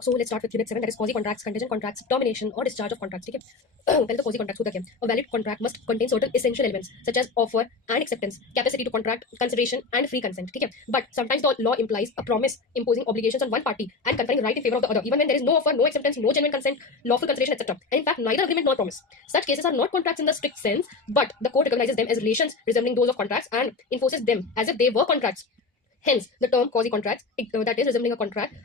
So let's start with unit 7, that is quasi contracts, contingent contracts, termination or discharge of contracts. ठीक है पहले तो quasi contracts होता क्या है? A valid contract must contain certain essential elements such as offer and acceptance, capacity to contract, consideration and free consent. ठीक है, but sometimes the law implies a promise imposing obligations on one party and conferring right in favor of the other, even when there is no offer, no acceptance, no genuine consent, lawful consideration, etc. And in fact, neither agreement nor promise. Such cases are not contracts in the strict sense, but the court recognizes them as relations resembling those of contracts and enforces them as if they were contracts. Hence, the term quasi contracts, that is resembling a contract,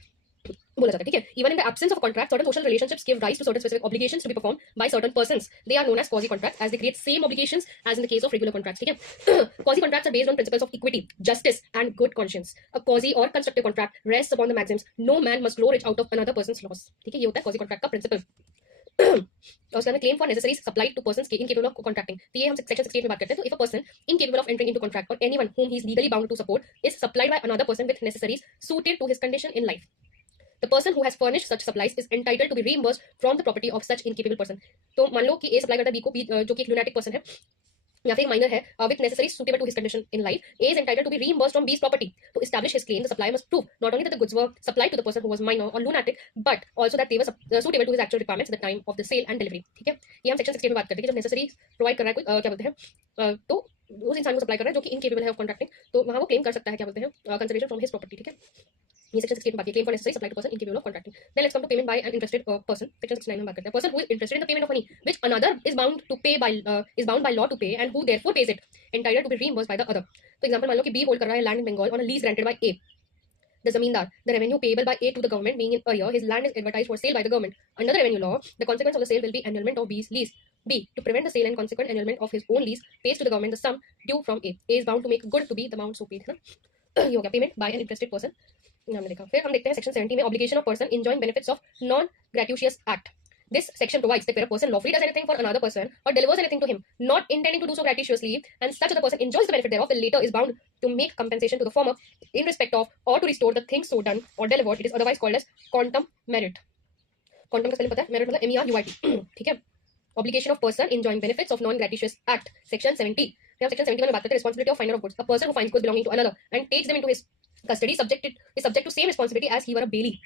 बोला जाता है. ठीक है, even in the absence of a contract, certain social relationships give rise to certain specific obligations to be performed by certain persons. They are known as quasi contracts as they create same obligations as in the case of regular contracts. ठीक है, quasi contracts are based on principles of equity, justice and good conscience. A quasi or constructive contract rests upon the maxims no man must grow rich out of another person's loss. ठीक है, ये होता है quasi contract का principle. और उसके बाद claim for necessaries supplied to persons incapable of contracting. तो ये हम सेक्शन 68 में बात करते हैं. तो if a person incapable of entering into contract और anyone whom he is legally bound to support is supplied by another person with necessaries suited to his condition in life, the person who has furnished such supplies is entitled to be reimbursed from the property of such incapable person. तो मान लो कि ए supply करता है B को, B जो कि एक लूनेटिक पर्सन है या फिर माइनर है with necessary suitable to his condition in life, A is entitled to be reimbursed from B's property. To establish his claim, the supplier must prove not only that the goods were supplied to the person who was minor or lunatic, but also that they were suitable to his actual requirements at the time of the sale and delivery. ठीक है, ये हम section 68 में बात करते हैं कि जब नेसेसरी प्रोवाइड कर रहा है कोई क्या बोलते हैं, तो उस इंसान को सप्लाई कर रहा है जो कि इनकेपेबल है ऑफ कॉन्ट्रैक्टिंग, तो वहां वो क्लेम कर सकता है क्या बोलते हैं कंसिडरेशन फ्रॉम हिज प्रॉपर्टी. ठीक है, ये सेक्शन 68 में बात है claim for necessary supply to person incapable of contracting. Then let's come to payment by an interested person. Section 69 में बात करते हैं person who is interested in the payment of money which another is bound to pay by is bound by law to pay and who therefore pays it entitled to be reimbursed by the other. तो example मान लो कि B hold कर रहा है land in Bengal on a lease granted by A. The zamindar, the revenue payable by A to the government being in arrear, his land is advertised for sale by the government. Under the revenue law, the consequence of the sale will be annulment of B's lease. B, to prevent the sale and consequent annulment of his own lease, pays to the government the sum due from A. A is bound to make good to be the amount so paid. है ना, ये हो गया payment by an interested person. हमने देखा. फिर हम देखते हैं सेक्शन 70 में obligation of person enjoying benefits of non gratuitous act. This section provides that where a person lawfully does anything for another person or delivers anything to him, not intending to do so gratuitously, and such other person enjoys the benefit thereof, the latter is bound to make compensation to the former in respect of or to restore the thing so done or delivered. It is otherwise called as quantum merit. Quantum का spelling पता है? merit मतलब MERUIT. ठीक है, obligation of person enjoying benefits of non-gratuitous act, section 70. फिर section 71 में बात करते हैं responsibility of finder of goods. A person who finds goods belonging to another and takes them into his custody is subject to same responsibility as he were a bailee.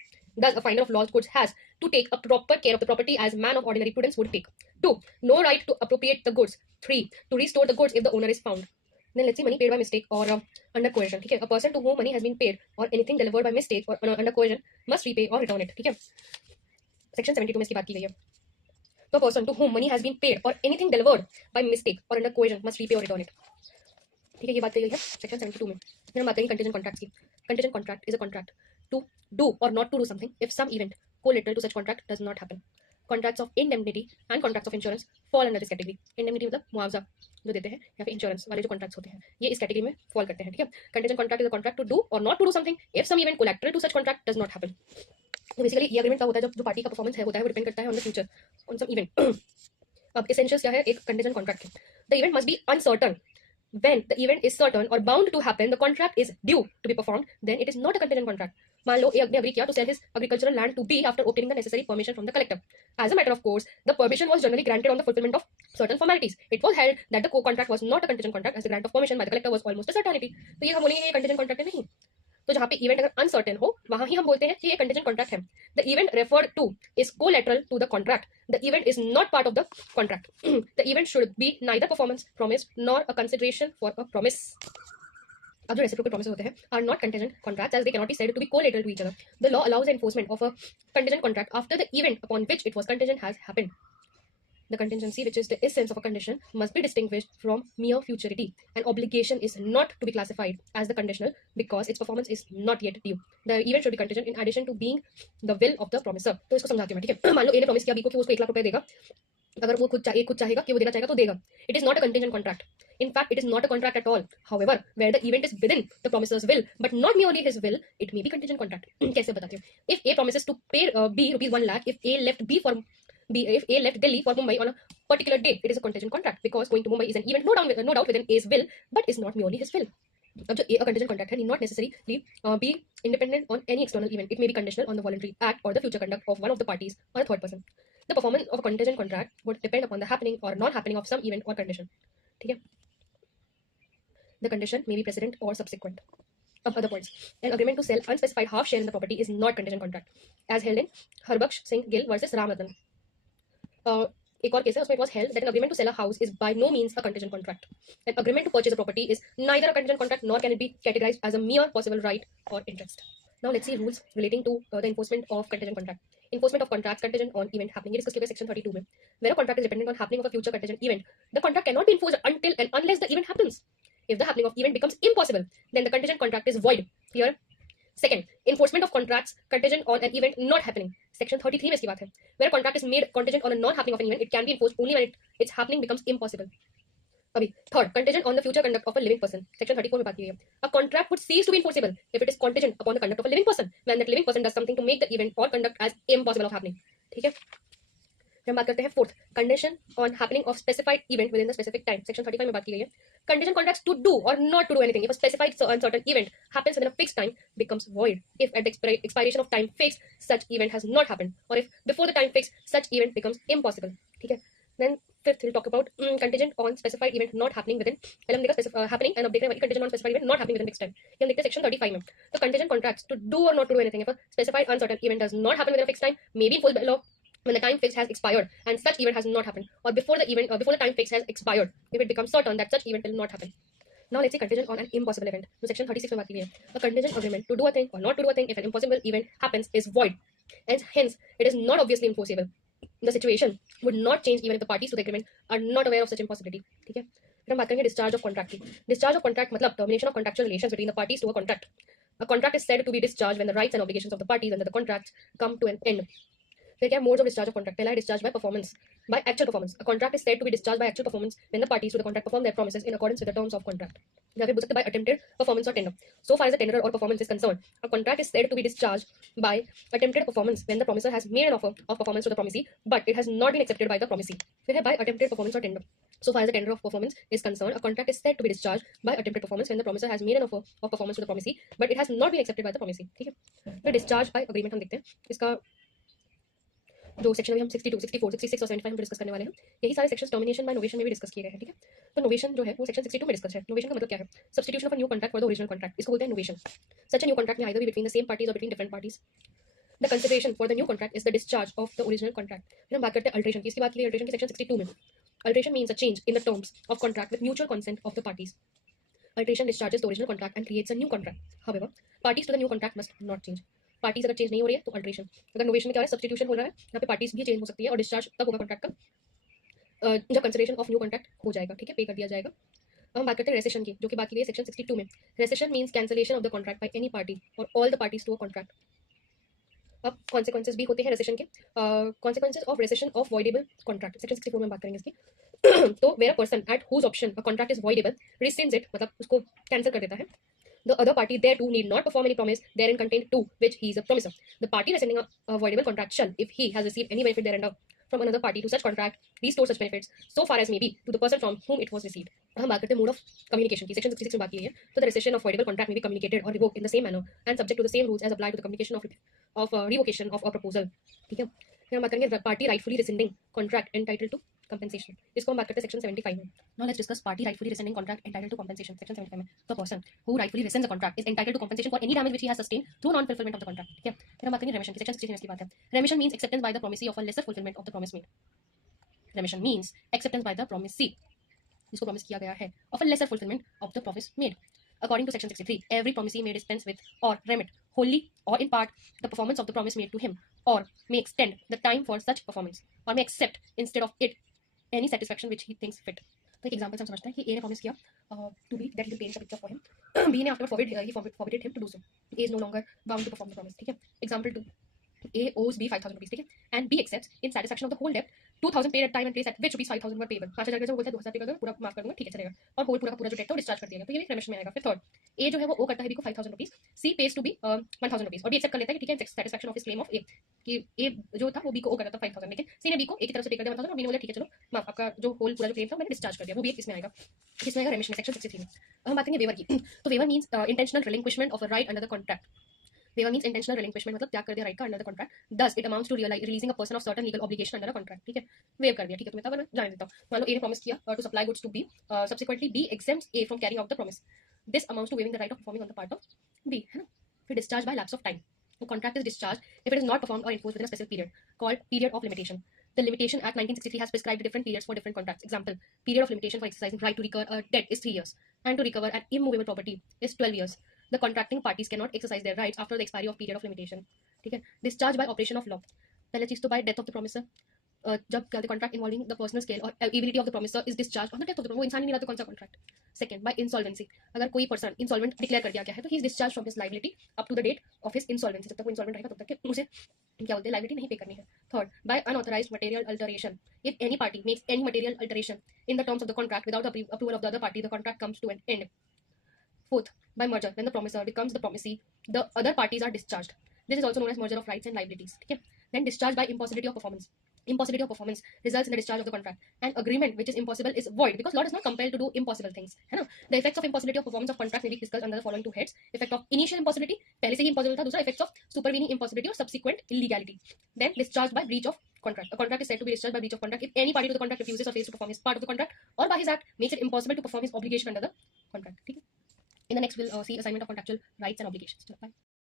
Thus, a finder of lost goods has to take a proper care of the property as a man of ordinary prudence would take. 2. No right to appropriate the goods. 3. To restore the goods if the owner is found. Then let's see money paid by mistake or under coercion. ठीक है, a person to whom money has been paid or anything delivered by mistake or under coercion must repay or return it. ठीक है, section 72 में इसकी बात की गई है. तो person to whom money has been paid or anything delivered by mistake or under coercion must repay or return it. ठीक है, ये बात कही गई है सेक्शन 72 में. फिर हम बात करेंगे कंटीजेंट कॉन्ट्रैक्ट्स की. Contingent contract is a contract to do or not to do something if some event collateral to such contract does not happen. Contracts of indemnity and contracts of insurance fall under this category. Indemnity मतलब मुआवजा जो देते हैं, या फिर insurance वाले जो contracts होते हैं, ये इस कैटेगरी में फॉल करते हैं. ठीक है, contingent contract is a contract to do or not to do something if some event collateral to such contract does not happen. तो बेसिकली ये अग्रीमेंट का होता है जब जो पार्टी का परफॉर्मेंस है होता है वो डिपेंड करता है on the future on some event. अब एसेंशियल्स क्या है एक कंटीजेंट कॉन्ट्रैक्ट के? The event must be uncertain. When the event is certain or bound to happen, the contract is due to be performed, then it is not a contingent contract. मान लो ए ने agree किया to sell his agricultural land to B after obtaining the necessary permission from the collector. As a matter of course, the permission was generally granted on the fulfillment of certain formalities. It was held that the co-contract was not a contingent contract as the grant of permission by the collector was almost a certainty. तो ये हम बोलेंगे ये contingent contract है नहीं. तो जहां पे इवेंट अगर अनसर्टेन हो वहां ही हम बोलते हैं कि ये कंटीजेंट कॉन्ट्रैक्ट है. The event referred to is collateral to the contract. The event is not part of the contract. The event should be neither performance promise nor a consideration for a promise. अब जो reciprocal promise होते हैं are not contingent contracts as they can not be said to be collateral to each other. The law allows the enforcement of a contingent contract after the event upon which it was contingent has happened. The contingency, which is the essence of a condition, must be distinguished from mere futurity. An obligation is not to be classified as the conditional because its performance is not yet due. The event should be contingent in addition to being the will of the promiser. तो इसको समझाती हूँ मैं. ठीक है, मान लो ए ने promise किया बी को कि वो उसको 1 लाख रुपए देगा. अगर वो खुद चाहेगा कि वो देना चाहेगा तो देगा. It is not a contingent contract. In fact, it is not a contract at all. However, where the event is within the promiser's will, but not merely his will, it may be contingent contract. कैसे बताती हूँ? If A promises to pay B rupees 1 lakh, if A left Delhi for Mumbai on a particular date, it is a contingent contract because going to Mumbai is an event no doubt within A's will, but is not merely his will. अब जो A a contingent contract है, need not necessarily be independent on any external event. It may be conditional on the voluntary act or the future conduct of one of the parties or a third person. The performance of a contingent contract would depend upon the happening or non-happening of some event or condition. ठीक है, the condition may be precedent or subsequent. other points. An agreement to sell unspecified half share in the property is not contingent contract, as held in Harbaksh Singh Gill versus Ramanathan. एक और case है, उसमें it was held that an agreement to sell a house is by no means a contingent contract. An agreement to purchase a property is neither a contingent contract nor can it be categorized as a mere possible right or interest. Now let's see rules relating to the enforcement of contingent contract. Enforcement of contracts contingent on event happening. ये discuss किया section 32 में. Where a contract is dependent on happening of a future contingent event, the contract cannot be enforced until and unless the event happens. If the happening of event becomes impossible, then the contingent contract is void. Here. Second, enforcement of contracts contingent on an event not happening. Section 33 में इसकी बात है. Where a contract is made contingent on a non-happening of an event, it can be enforced only when its happening becomes impossible. अभी third, contingent on the future conduct of a living person. Section 34 में बात की गई है. A contract would cease to be enforceable if it is contingent upon the conduct of a living person when that living person does something to make the event or conduct as impossible of happening. ठीक है. फिर हम बात करते हैं fourth, condition on happening of specified event within the specific time. Section 35 में बात की गई है. Contingent contracts to do or not to do anything if a specified uncertain event happens within a fixed time becomes void if at the expiration of time fixed such event has not happened, or if before the time fixed such event becomes impossible. ठीक है. Then fifth, we'll talk about contingent on specified event not happening within happening and updated contingent on specified event not happening within fixed time. यहाँ देखते हैं section 35 में. The contingent contracts to do or not to do anything if a specified uncertain event does not happen within a fixed time may be enforced by law when the time fixed has expired and such event has not happened, or before the time fixed has expired if it becomes certain that such event will not happen. Now let's say contingent on an impossible event. So section 36 में बात की गई है. A contingent agreement to do a thing or not to do a thing if an impossible event happens is void, and hence it is not obviously enforceable. The situation would not change even if the parties to the agreement are not aware of such impossibility. ठीक है. फिर हम बात करेंगे discharge of contract की. Discharge of contract मतलब termination of contractual relations between the parties to a contract. A contract is said to be discharged when the rights and obligations of the parties under the contract come to an end. फिर क्या modes of discharge of contract. पहला है discharge by performance, by actual performance. A contract is said to be discharged by actual performance when the parties to the contract perform their promises in accordance with the terms of contract. या फिर बोल सकते हैं by attempted performance or tender. So far as the tender or performance is concerned, a contract is said to be discharged by attempted performance when the promiser has made an offer of performance to the promisee, but it has not been accepted by the promisee. फिर है by attempted performance or tender. So far as the tender of performance is concerned, a contract is said to be discharged by attempted performance when the promiser has made an offer of performance to the promisee, but it has not been accepted by the promisee. ठीक है. फिर discharge by agreement हम देखते हैं. इसका जो section में हम 62, 64, 66 और 75 हम डिस्कस करने वाले हैं. यही सारे सेक्शंस टर्मिनेशन बाय नोवेशन में भी डिस्कस किए गए हैं. ठीक है. तो नोवेशन जो है वो सेक्शन 62 में डिस्कस है. नोवेशन का मतलब क्या है? Substitution of a new contract for the original contract. इसको बोलते हैं novation. Such a new contract में either be between the same parties or between different parties. The consideration for the new contract is the discharge of the original contract. फिर हम बात करते हैं alteration की. इसकी बात की अल्टरेशन की सेक्शन 62 में. Alteration means a change in the terms of contract with mutual consent of the parties. Alteration discharges the original contract and creates a new contract. However, parties to the new contract must not change. Parties अगर change नहीं हो रही है तो alteration. अगर novation में क्या है, सब्स्टिट्यूशन हो रहा है, यहाँ पे पार्टीज भी चेंज हो सकती है और डिस्चार्ज तब होगा कॉन्ट्रैक्ट का जब कंसिडरेशन ऑफ न्यू कॉन्ट्रैक्ट हो जाएगा. ठीक है, पे कर दिया जाएगा. अब हम बात करते हैं रेसेशन की, जो कि बात की गई है सेक्शन 62 में. Rescission means cancellation of the contract by any party or all the parties to a contract. अब कॉन्सिक्वेंसेज भी होते हैं रेसेशन के. Consequences of rescission of voidable contract section 64 में बात करेंगे इसकी. तो where a person at whose option a contract is voidable rescinds it, मतलब उसको कैंसिल कर देता है. The other party thereto need not perform any promise therein contained to which he is a promiser. The party rescinding a voidable contract shall, if he has received any benefit thereunder from another party to such contract, restore such benefits so far as may be to the person from whom it was received. हम बात करते हैं mode of communication की. Section 66 में बात की है. तो the rescission of voidable contract may be communicated or revoke in the same manner and subject to the same rules as apply to the communication of revocation of a proposal. ठीक है. फिर हम बात करेंगे party rightfully rescinding contract entitled to compensation. इसको हम बात करते हैं सेक्शन 75 में. Now let's discuss party rightfully rescinding contract entitled to compensation. Section 75 में. The person who rightfully rescinds a contract is entitled to compensation for any damage which he has sustained through non-fulfillment of the contract. ठीक है. फिर हम बात करेंगे remission की. Section 63 की बात है. Remission means acceptance by the promisee of a lesser fulfillment of the promise made. Remission means acceptance by the promisee, जिसको promise किया गया है, of a lesser fulfillment of the promise made. According to section 63, every promisee may dispense with or remit wholly or in part the performance of the promise made to him, or may extend the time for such performance, or may accept instead of it any satisfaction which he thinks fit. तो एक example हम समझते हैं कि A ने promise किया to B that he will paint a picture for him. B ने after forbidded him to do so. A is no longer bound to perform the promise. ठीक है. Example 2, A owes B 5,000 rupees. ठीक है. And B accepts in satisfaction of the whole debt 2,000 paid at time and place at which rupees 5,000 were payable. 5,000 का जो बोलता है 2,000 पे कर दो, पूरा माफ कर दूंगा, ठीक है चलेगा. और होल पूरा का पूरा जो डेट है वो डिस्चार्ज कर दिया गया. तो ये भी रेमिशन में आएगा. फिर थर्ड, A जो है वो ओ करता है B को 5,000 rupees. C pays to B 1,000 rupees और B एक्सेप्ट कर लेता है कि ठीक है satisfaction of his claim of A कि A जो था वो B को ओ करता था 5,000, लेकिन C ने B को A की तरफ से पे कर दिया 1,000 और B ने बोला ठीक है चलो माफ, आपका जो होल पूरा जो क्लेम था मैंने डिस्चार्ज कर दिया. वो भी इसमें आएगा. इसमें आएगा रेमिशन सेक्शन 63 में. अब हम बात करेंगे वेवर की. तो waiver means intentional relinquishment of a right under the contract. Waiver means intentional relinquishment, मतलब त्याग कर दिया राइट का under the contract. Thus it amounts to releasing a person of certain legal obligation under a contract. ठीक है, wave कर दिया. ठीक है, तुम्हें तब मैं जाने देता हूँ. मान लो A ने प्रॉमिस किया to supply goods to B, subsequently B exempts A from carrying out the promise. This amounts to waiving the right of performing on the part of B, है ना? फिर discharge by lapse of time. A contract is discharged if it is not performed or enforced within a specific period, called period of limitation. The Limitation Act 1963 has prescribed different periods for different contracts. Example: period of limitation for exercising right to recover a debt is 3 years, and to recover an immovable property is 12 years. The contracting parties cannot exercise their rights after the expiry of period of limitation. ठीक है? Discharge by operation of law. पहले चीज तो by death of the promisor. जब क्या contract involving the personal skill और ability of the promisor is discharge on the death of the वो इंसान ही नहीं रहा तो कौन सा कॉन्ट्रैक्ट. Second, bye insolvency. अगर कोई पर्सन इंसॉल्वेंट डिक्लेयर कर दिया गया है तो he is discharge from his liability up to the date of his insolvency. जब तक वो इंसॉल्वेंट रहेगा तब तक के उसे क्या बोलते हैं लाइबिलिटी नहीं पे करनी है. Third, by unauthorised material alteration. If any party makes any material alteration in the terms of the contract without the approval of the other party, the contract comes to an end. Fourth, by merger, when the promisor becomes the promisee, the other parties are discharged. This is also known as merger of rights and liabilities. Okay? Then discharge by impossibility of performance. Impossibility of performance results in the discharge of the contract. An agreement which is impossible is void because law does not compel to do impossible things. है ना? The effects of impossibility of performance of contract may be discussed under the following two heads. Effect of initial impossibility, पहले से ही impossible था. दूसरा, effects of supervening impossibility or subsequent illegality. Then discharge by breach of contract. A contract is said to be discharged by breach of contract if any party to the contract refuses or fails to perform his part of the contract, or by his act makes it impossible to perform his obligation under the contract. ठीक है? In the next, we'll see assignment of contractual rights and obligations. Bye.